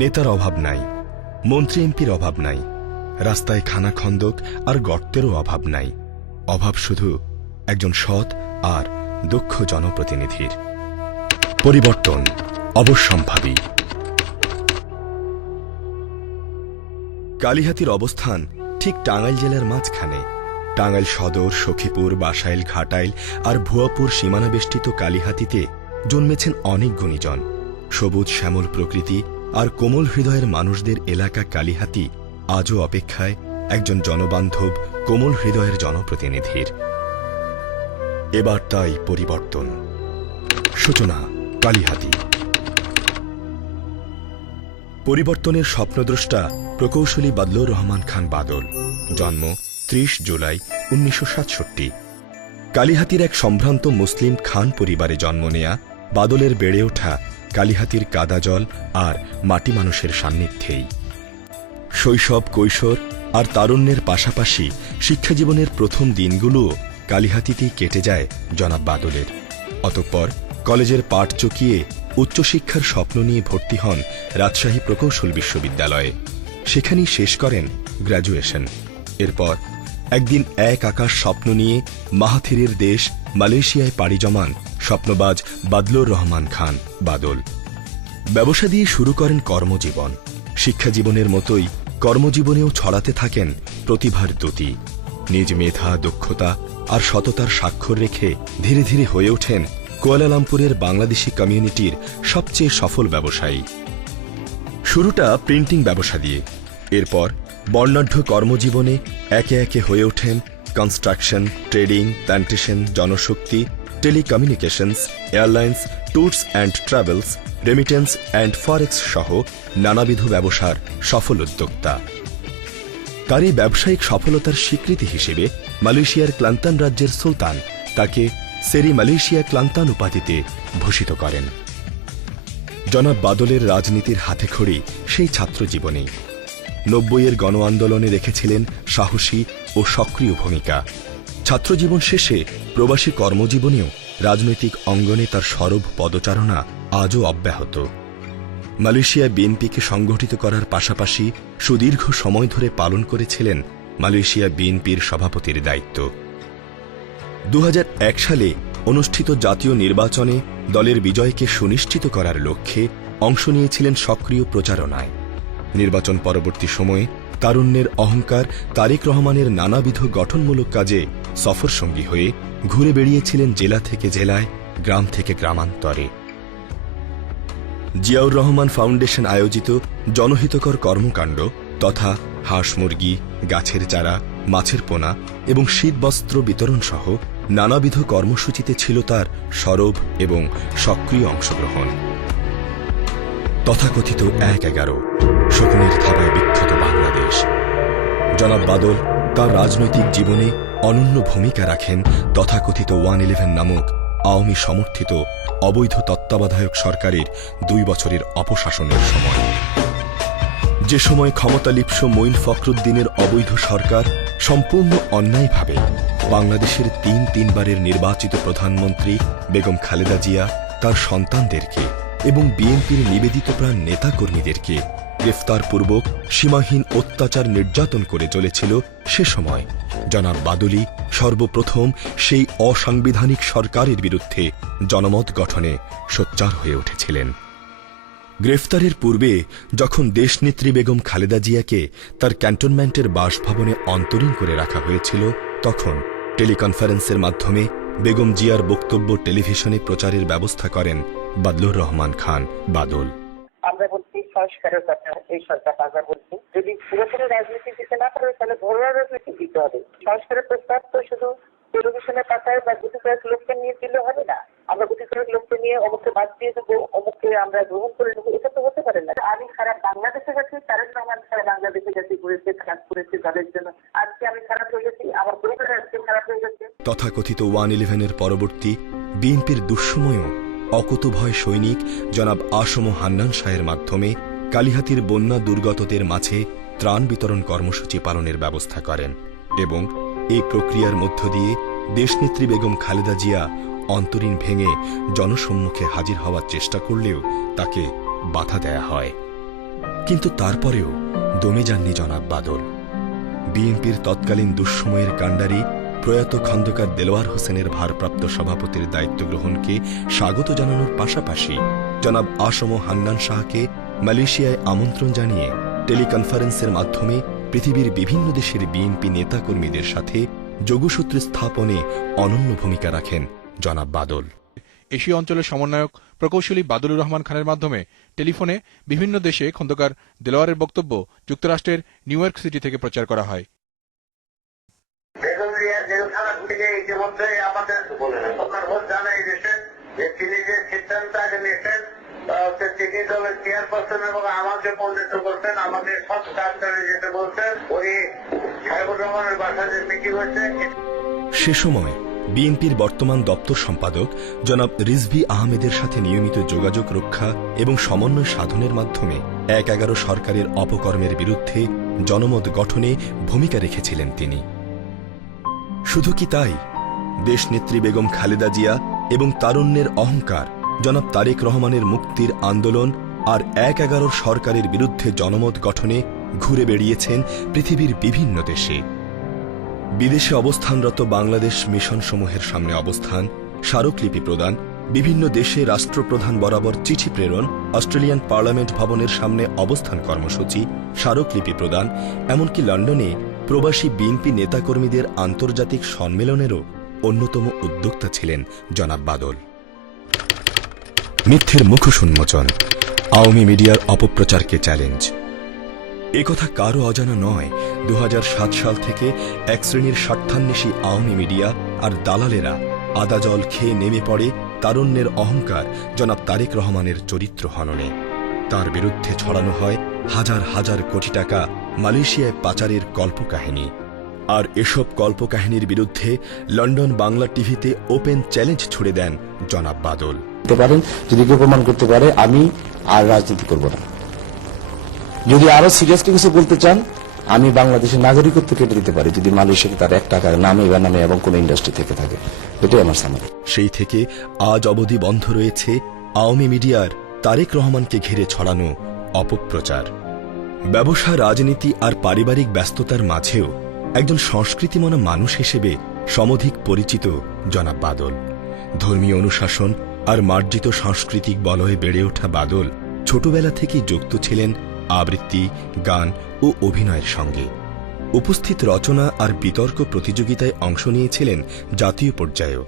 নেতার অভাব নাই, মন্ত্রী এমপির অভাব নাই, রাস্তায় খানাখন্দক আর গর্তেরও অভাব নাই। অভাব শুধু একজন সৎ আর দক্ষ জনপ্রতিনিধির। পরিবর্তন অবশ্যম্ভাবী। কালিহাতীর অবস্থান ঠিক টাঙ্গাইল জেলার মাঝখানে। টাঙ্গাইল সদর, সখীপুর, বাসাইল, ঘাটাইল আর ভুয়াপুর সীমানাবেষ্টিত কালিহাতীতে জন্মেছেন অনেক গুণীজন। সবুজ শ্যামল প্রকৃতি আর কোমল হৃদয়ের মানুষদের এলাকা কালিহাতী আজও অপেক্ষায় একজন জনবান্ধব কোমল হৃদয়ের জনপ্রতিনিধির। এবার তাই পরিবর্তন। সূচনা কালিহাতী। পরিবর্তনের স্বপ্নদ্রষ্টা প্রকৌশলী বাদলুর রহমান খান বাদল। জন্ম ৩০ জুলাই ১৯৬৭। কালিহাতীর এক সম্ভ্রান্ত মুসলিম খান পরিবারে জন্ম নেয়া বাদলের বেড়ে ওঠা কালিহাতীর কাদা জল আর মাটি মানুষের সান্নিধ্যেই। শৈশব, কৈশোর আর তারুণ্যের পাশাপাশি শিক্ষাজীবনের প্রথম দিনগুলোও কালিহাতীতেই কেটে যায় জনাব বাদলের। অতঃপর কলেজের পাঠ চুকিয়ে উচ্চশিক্ষার স্বপ্ন নিয়ে ভর্তি হন রাজশাহী প্রকৌশল বিশ্ববিদ্যালয়ে। সেখানেই শেষ করেন গ্র্যাজুয়েশন। এরপর একদিন এক আকাশ স্বপ্ন নিয়ে মাহাথিরের দেশ মালয়েশিয়ায় পাড়ি জমান স্বপ্নবাজ বাদলুর রহমান খান বাদল। ব্যবসা দিয়ে শুরু করেন কর্মজীবন। শিক্ষাজীবনের মতোই কর্মজীবনেও ছড়াতে থাকেন প্রতিভার দ্যুতি। নিজ মেধা, দক্ষতা আর সততার স্বাক্ষর রেখে ধীরে ধীরে হয়ে ওঠেন কুয়ালালামপুরের বাংলাদেশি কমিউনিটির সবচেয়ে সফল ব্যবসায়ী। শুরুটা প্রিন্টিং ব্যবসা দিয়ে। এরপর বর্ণাঢ্য কর্মজীবনে একে একে হয়ে ওঠেন কনস্ট্রাকশন, ট্রেডিং, প্ল্যান্টেশন, জনশক্তি, telecommunications, airlines, tours and travels, remittance and forex সহ নানাবিধ ব্যবসার সফল উদ্যোক্তা। তার এই ব্যবসায়িক সফলতার স্বীকৃতি হিসেবে মালয়েশিয়ার ক্লান্তান রাজ্যের সুলতান তাকে সেরি মালয়েশিয়া ক্লান্তান উপাধিতে ভূষিত করেন। জনাব বাদলের রাজনীতির হাতেখড়ি সেই ছাত্রজীবনেই। ৯০-এর গণ আন্দোলনে রেখেছিলেন সাহসী ও সক্রিয় ভূমিকা। ছাত্রজীবন শেষে প্রবাসী কর্মজীবনেও রাজনৈতিক অঙ্গনে তার সরব পদচারণা আজও অব্যাহত। মালয়েশিয়া বিএনপিকে সংগঠিত করার পাশাপাশি সুদীর্ঘ সময় ধরে পালন করেছিলেন মালয়েশিয়া বিএনপির সভাপতির দায়িত্ব। ২০০১ সালে অনুষ্ঠিত জাতীয় নির্বাচনে দলের বিজয়কে সুনিশ্চিত করার লক্ষ্যে অংশ নিয়েছিলেন সক্রিয় প্রচারণায়। নির্বাচন পরবর্তী সময়ে তারুণ্যের অহংকার তারেক রহমানের নানাবিধ গঠনমূলক কাজে সফরসঙ্গী হয়ে ঘুরে বেড়িয়েছিলেন জেলা থেকে জেলায়, গ্রাম থেকে গ্রামান্তরে। জিয়াউর রহমান ফাউন্ডেশন আয়োজিত জনহিতকর কর্মকাণ্ড তথা হাঁস মুরগি, গাছের চারা, মাছের পোনা এবং শীতবস্ত্র বিতরণ সহ নানাবিধ কর্মসূচিতে ছিল তার সরব এবং সক্রিয় অংশগ্রহণ। তথাকথিত ১-১১ শকুনের থাবায় বিখ্যাত বাংলাদেশ। জনাব বাদল তার রাজনৈতিক জীবনে অনন্য ভূমিকা রাখেন তথাকথিত 111 নামক আওয়ামী সমর্থিত অবৈধ তত্ত্বাবধায়ক সরকারের ২ বছরের অপশাসনের সময়। যে সময় ক্ষমতালিপ্স মঈন ফখরুদ্দিনের অবৈধ সরকার সম্পূর্ণ অন্যায়ভাবে বাংলাদেশের তিনবারের নির্বাচিত প্রধানমন্ত্রী বেগম খালেদা জিয়া তার সন্তানদেরকে এবং বিএনপির নিবেদিতপ্রাণ নেতাকর্মীদেরকে গ্রেফতারপূর্বক সীমাহীন অত্যাচার নির্যাতন করে চলেছিল, সে সময় জনাব বাদলই সর্বপ্রথম সেই অসাংবিধানিক সরকারের বিরুদ্ধে জনমত গঠনে সোচ্চার হয়ে উঠেছিলেন। গ্রেফতারের পূর্বে যখন দেশনেত্রী বেগম খালেদা জিয়াকে তার ক্যান্টনমেন্টের বাসভবনে অন্তরীণ করে রাখা হয়েছিল, তখন টেলিকনফারেন্সের মাধ্যমে বেগম জিয়ার বক্তব্য টেলিভিশনে প্রচারের ব্যবস্থা করেন বাদলুর রহমান খান বাদল। আমরা বলছি সংস্কারের কথা, এই সরকার বারবার বলছি যদি পুরোপুরি রাজনীতি দিতে না পারে তাহলে ঘরোয়া রাজনীতি দিতে হবে। সংস্কারের প্রস্তাব তো শুধু টেলিভিশনের পাতায় বা গুটি কয়েক লোককে নিয়ে দিলে হবে না। আমরা গুটি কয়েক লোককে নিয়ে অমুককে বাদ দিয়ে দেবো, অমুককে আমরা গ্রহণ করে নেবো, এটা তো হতে পারে না। আমি সারা বাংলাদেশে গেছি, তারেক রহমান সারা বাংলাদেশে গেছি, ঘুরেছে, কাজ করেছে দলের জন্য। আজকে আমি খারাপ হয়ে গেছি, আমার পরিবারের আজকে খারাপ হয়ে গেছে। তথাকথিত 111-এর পরবর্তী বিএনপির দুঃসময়েও অকুতভয় সৈনিক জনাব আসম হান্নান শাহের মাধ্যমে কালিহাতীর বন্যা দুর্গতদের মাঝে ত্রাণ বিতরণ কর্মসূচি পালনের ব্যবস্থা করেন এবং এই প্রক্রিয়ার মধ্য দিয়ে দেশনেত্রী বেগম খালেদা জিয়া অন্তরীণ ভেঙে জনসম্মুখে হাজির হওয়ার চেষ্টা করলেও তাকে বাধা দেয়া হয়। কিন্তু তারপরেও দমে যাননি জনাব বাদল। বিএনপির তৎকালীন দুঃসময়ের কাণ্ডারি প্রয়াত খন্দকার দেলোয়ার হোসেনের ভারপ্রাপ্ত সভাপতির দায়িত্ব গ্রহণকে স্বাগত জানানোর পাশাপাশি জনাব আসম হান্নান শাহকে মালয়েশিয়ায় আমন্ত্রণ জানিয়ে টেলিকনফারেন্সের মাধ্যমে পৃথিবীর বিভিন্ন দেশের বিএনপি নেতাকর্মীদের সাথে যোগসূত্র স্থাপনে অনন্য ভূমিকা রাখেন জনাব বাদল। এশীয় অঞ্চলের সমন্বয়ক প্রকৌশলী বাদলুর রহমান খানের মাধ্যমে টেলিফোনে বিভিন্ন দেশে খন্দকার দেলোয়ারের বক্তব্য যুক্তরাষ্ট্রের নিউ ইয়র্ক সিটি থেকে প্রচার করা হয়। জেলখানা থেকে ইতিমধ্যে আমাদের জানাই দিয়েছেন যে তিনি যে সিদ্ধান্ত আগে নিয়েছেন তিনি দলের চেয়ারপারসন এবং আমাকে পণ্ডিত করছেন, আমাকে সব কাজ করে যেতে বলছেন। উনি সাহেবুর রহমানের বাসায় যে মিটিং হয়েছে সে সময় বিএনপির বর্তমান দপ্তর সম্পাদক জনাব রিজভী আহমেদের সাথে নিয়মিত যোগাযোগ রক্ষা এবং সমন্বয় সাধনের মাধ্যমে ১/১১ সরকারের অপকর্মের বিরুদ্ধে জনমত গঠনে ভূমিকা রেখেছিলেন তিনি। শুধু কি তাই, দেশনেত্রী বেগম খালেদা জিয়া এবং তারুণ্যের অহংকার জনাব তারেক রহমানের মুক্তির আন্দোলন আর ১/১১ সরকারের বিরুদ্ধে জনমত গঠনে ঘুরে বেড়িয়েছেন পৃথিবীর বিভিন্ন দেশে। বিদেশে অবস্থানরত বাংলাদেশ মিশনসমূহের সামনে অবস্থান, স্মারকলিপি প্রদান, বিভিন্ন দেশে রাষ্ট্রপ্রধান বরাবর চিঠি প্রেরণ, অস্ট্রেলিয়ান পার্লামেন্ট ভবনের সামনে অবস্থান কর্মসূচি, স্মারকলিপি প্রদান, এমনকি লন্ডনে প্রবাসী বিএনপি নেতাকর্মীদের আন্তর্জাতিক সম্মেলনেরও অন্যতম উদ্যোক্তা ছিলেন জনাব বাদল। মিথ্যের মুখোশ উন্মোচন, আওয়ামী মিডিয়ার অপপ্রচারকে চ্যালেঞ্জ। একথা কারও অজানা নয়, ২০০৭ সাল থেকে এক শ্রেণীর স্বার্থান্বেষী আওয়ামী মিডিয়া আর দালালেরা আদাজল খেয়ে নেমে পড়ে তারুণ্যের অহংকার জনাব তারেক রহমানের চরিত্র হননে। তার বিরুদ্ধে ছড়ানো হয় হাজার হাজার কোটি টাকা মালয়েশিয়ায় পাচারের কল্পকাহিনী। আর এসব কল্পকাহিনীর বিরুদ্ধে লন্ডন বাংলা টিভিতে ওপেন চ্যালেঞ্জ ছুড়ে দেন জনাব বাদল। যদি কেউ প্রমাণ করতে পারে আমি আর রাজনীতি করব না। যদি আরো সিরিয়াসলি কিছু বলতে চান, আমি বাংলাদেশের নাগরিকত্ব কেটে দিতে পারি যদি মালয়েশিয়াতে তার ১ টাকার নামে বা নামে এবং কোন ইন্ডাস্ট্রি থেকে থাকে। এটাই আমার সামনে। সেই থেকে আজ অবধি বন্ধ রয়েছে আওয়ামী মিডিয়ার তারেক রহমানকে ঘিরে ছড়ানো অপপ্রচার। ব্যবসা, রাজনীতি আর পারিবারিক ব্যস্ততার মাঝেও একজন সংস্কৃতিমনা মানুষ হিসেবে সমধিক পরিচিত জনাব বাদল। ধর্মীয় অনুশাসন আর মার্জিত সাংস্কৃতিক বলয়ে বেড়ে ওঠা বাদল ছোটবেলা থেকেই যুক্ত ছিলেন আবৃত্তি, গান ও অভিনয়ের সঙ্গে। উপস্থিত রচনা আর বিতর্ক প্রতিযোগিতায় অংশ নিয়েছিলেন জাতীয় পর্যায়েও।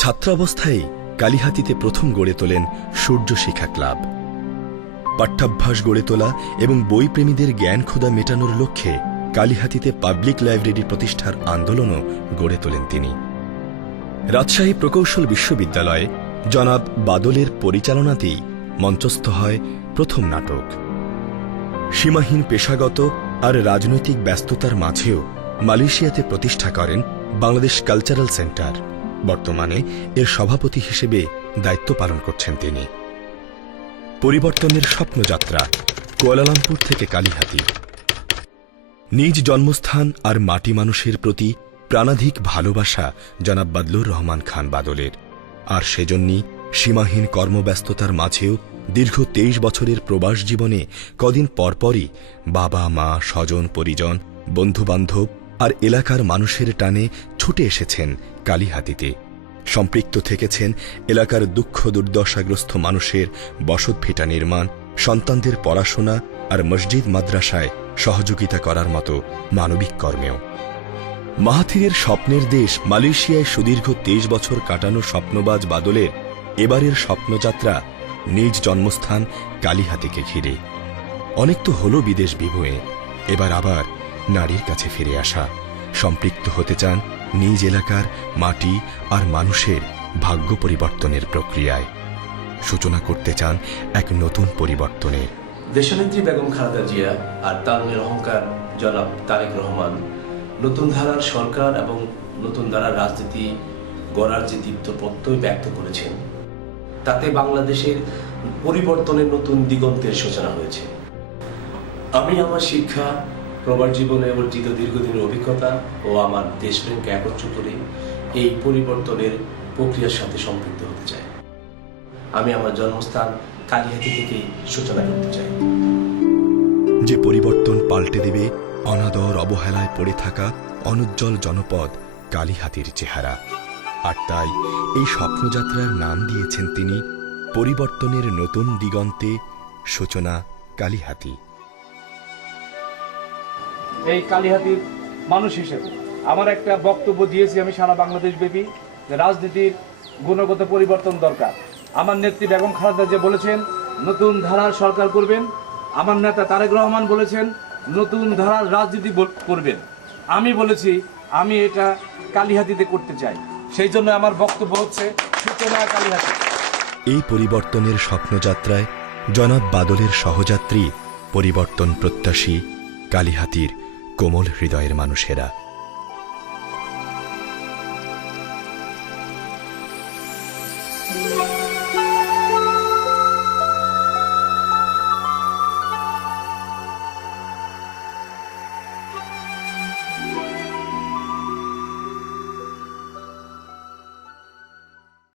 ছাত্রাবস্থায় কালিহাতীতে প্রথম গড়ে তোলেন সূর্য শিক্ষা ক্লাব। পাঠ্যাভ্যাস গড়ে তোলা এবং বইপ্রেমীদের জ্ঞান ক্ষুধা মেটানোর লক্ষ্যে কালিহাতীতে পাবলিক লাইব্রেরি প্রতিষ্ঠার আন্দোলনও গড়ে তোলেন তিনি। রাজশাহী প্রকৌশল বিশ্ববিদ্যালয়ে জনাব বাদলের পরিচালনাতেই মঞ্চস্থ হয় প্রথম নাটক। সীমাহীন পেশাগত আর রাজনৈতিক ব্যস্ততার মাঝেও মালয়েশিয়াতে প্রতিষ্ঠা করেন বাংলাদেশ কালচারাল সেন্টার। বর্তমানে এর সভাপতি হিসেবে দায়িত্ব পালন করছেন তিনি। পরিবর্তনের স্বপ্নযাত্রা, কুয়ালালামপুর থেকে কালিহাতী। নিজ জন্মস্থান আর মাটি মানুষের প্রতি প্রাণাধিক ভালোবাসা জনাব বাদলুর রহমান খান বাদলের। আর সেজন্যই সীমাহীন কর্মব্যস্ততার মাঝেও দীর্ঘ ২৩ বছরের প্রবাস জীবনে কদিন পরপরই বাবা, মা, স্বজন পরিজন, বন্ধুবান্ধব আর এলাকার মানুষের টানে ছুটে এসেছেন কালিহাতীতে। সম্পৃক্ত থেকেছেন এলাকার দুঃখ দুর্দশাগ্রস্ত মানুষের বসতভিটা নির্মাণ, সন্তানদের পড়াশোনা আর মসজিদ মাদ্রাসায় সহযোগিতা করার মতো মানবিক কর্মেও। মাহাথিরের স্বপ্নের দেশ মালয়েশিয়ায় সুদীর্ঘ ২৩ বছর কাটানো স্বপ্নবাজ বাদলের এবারের স্বপ্নযাত্রা নিজ জন্মস্থান কালিহাতীকে ঘিরে। অনেক তো হল বিদেশ বিভুঁয়ে, এবার আবার নারীর কাছে ফিরে আসা। সম্পৃক্ত হতে চান নিজ এলাকার মাটি আর মানুষের ভাগ্য পরিবর্তনের প্রক্রিয়ায়। সূচনা করতে চান এক নতুন পরিবর্তনের। দেশনেত্রী বেগম খালেদা জিয়া আর তারুণ্যের অহংকার জনাব তারেক রহমান নতুন ধারার সরকার এবং নতুন ধারার রাজনীতি গড়ার যে দীপ্ত প্রত্যয় ব্যক্ত করেছেন, তাতে বাংলাদেশের পরিবর্তনের নতুন দিগন্তের সূচনা হয়েছে। আমি আমার শিক্ষা, প্রবাস জীবনে অর্জিত দীর্ঘদিনের অভিজ্ঞতা ও আমার দেশপ্রেমকে একত্র করে এই পরিবর্তনের প্রক্রিয়ার সাথে সম্পৃক্ত হতে চাই। আমি আমার জন্মস্থান কালিহাতী থেকে সূচনা করতে চাই। যে পরিবর্তন পাল্টে দেবে অনাদর অবহেলায় পড়ে থাকা অনুজ্জ্বল জনপদ কালিহাতীর চেহারা। আর তাই এই স্বপ্নযাত্রার নাম দিয়েছেন তিনি পরিবর্তনের নতুন দিগন্তে সূচনা কালিহাতী। এই কালিহাতীর মানুষ হিসেবে আমার একটা বক্তব্য দিয়েছি আমি সারা বাংলাদেশ ব্যাপী, যে রাজনীতির গুণগত পরিবর্তন দরকার। আমার নেত্রী বেগম খালেদা জিয়া বলেছেন নতুন ধারার সরকার করবেন, আমার নেতা তারেক রহমান বলেছেন নতুন ধারার রাজনীতি করবেন। আমি বলেছি আমি এটা কালিহাতীতে করতে চাই, সেই জন্য আমার বক্তব্য হচ্ছে সূচনা কালিহাতী। এই পরিবর্তনের স্বপ্নযাত্রায় জনাব বাদলের সহযাত্রী পরিবর্তন প্রত্যাশী কালিহাতীর কোমল হৃদয়ের মানুষেরা।